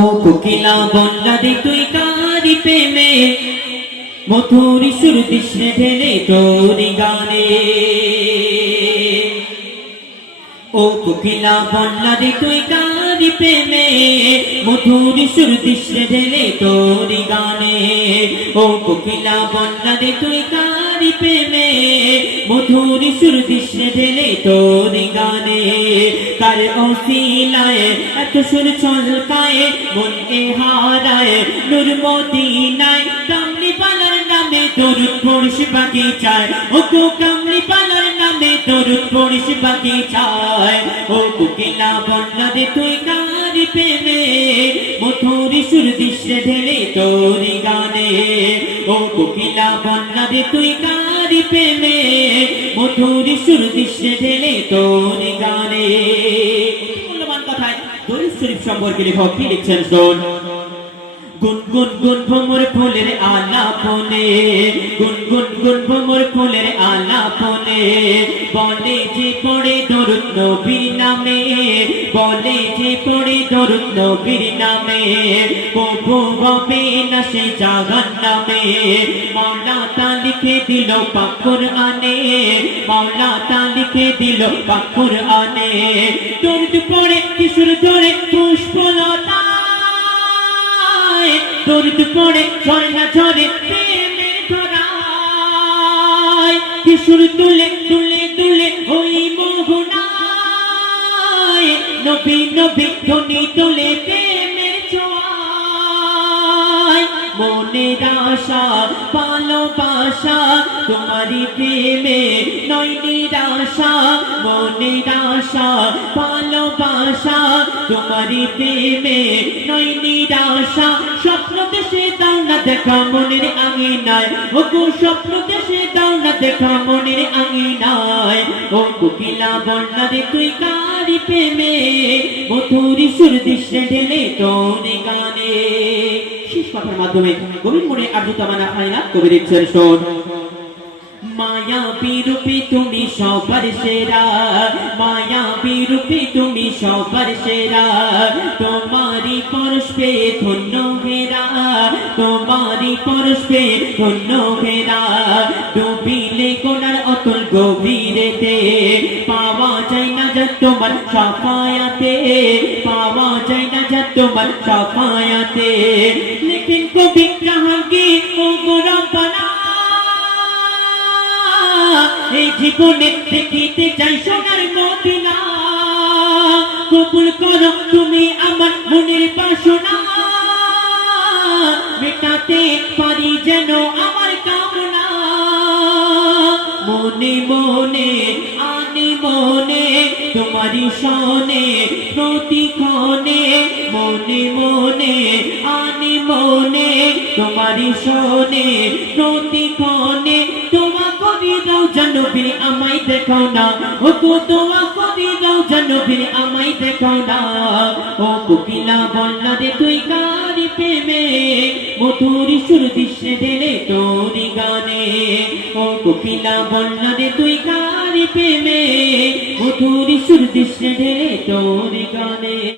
ও কোকিলা বন্যা দে তুই কারি প্রেমে মথুরি সুর কৃষ্ণে ঢেলে তোরি গানে। ও কোকিলা বন্যা দে তুই কারি প্রেমে মধুর সুর কৃষ্ণে ঢেলে তোরি গানে। ও কোকিলা বন্যা দে তুই কারি প্রেমে মধুর সুর কৃষ্ণে ঢেলে তোরি গানে। কার অসিলায় এত সুর ছলকায়, মন এ হারায়, নূর মদিনায় কামলি পালার নামে দরুদ পড়িস বাকি চায় ও কো কামলি পালার নামে দরুদ পড়িস বাকি চায় ও কুকিলা বন্যা দে তুই কারি প্রেমে? মধুরি সুর দৃশ্যে ঢেলে তোরি গানে। ও কুকিলা বন্যা দে তুই কারি প্রেমে? মধুরি সুর দৃশ্যে ঢেলে তোরি গানে। মূল্যবান কথায় দরুদ শরীফ সম্পর্কে লেখক কি লিখছেন গুন গুন গুন ভ্রমর ফুলের আলাপনে গুন গুন গুন ভ্রমর ফুলের আলাপনে বলে যে পড়ে দরুদ নবীর নামে, বলে যে পড়ে দরুদ নবীর নামে। কবু হবে না সে জাগান নামে মাওলা তা লিখে দিল পাকুর আনে মাওলা তা লিখে দিল পাকুর আনে দরুদ পড়ে কিশোর ধরে পুষ্পলতা দরুদ পড়ে ঝর্ণা ঝরে প্রেমে কিশোর তুলে তুলে তুলে ওই মোহনায়। নবী নবী ধ্বনি তুলে প্রেমের ছোঁয়ায়। মনের আশা, ভালোবাসা তোমারই প্রেমে। নিরাশা মনের আশা ভালোবাসা তোমারই প্রেমে। নয় নিরাশা স্বপ্ন দেশে দাও না দেখা, মনের আঙিনায়। ও গো স্বপ্ন দেশে দাও না দেখা, মনের আঙিনায়। ও কোকিলা বন্যা রে তুই কারি প্রেমে? মধুরি সুর দৃশ্যে ঢেলে তোর গানে। শেষ কথার মাধ্যমে গোবিন্দ মনে আর্যতা মানা হয় না কবি লিখছেন শোন মায়া বিরূপী তুমি সবার সেরা। মায়া বিরূপী তুমি সবার সেরা। তোমারই পরশে ধন্য হেরা। তোমারই পরশে ধন্য হেরা। ডুবিলে কোনার অতুল গভীরেতে। পাওয়া যায় না যা তোমার সাফায়াতে। পাওয়া যায় না যা তোমার সাফায়াতে। লেকিন কবি জীবনে দেখিতে চাই সোনার মদিনা। কবুল করো তুমি আমার মনের বাসনা। মেটাতে পারি যেন আমার কামনা। মনে মনে, আনে মনে, তোমারই সনে প্রতিক্ষণে। মনে মনে, আনে মনে, তোমারই সনে প্রতিক্ষণে। তোমা করি দাও জানবীর আমায় দেখাও না। ও তো তোমা করি দাও জানবীর আমায় দেখাও না। ও কোকিলা বন্যা রে তুই কারি প্রেমে? মধুরি সুর দৃশ্যে ঢেলে তোরি গানে। ও কোকিলা বন্যা রে তুই কারি প্রেমে? মধুরি সুর দৃশ্যে ঢেলে তোরি গানে।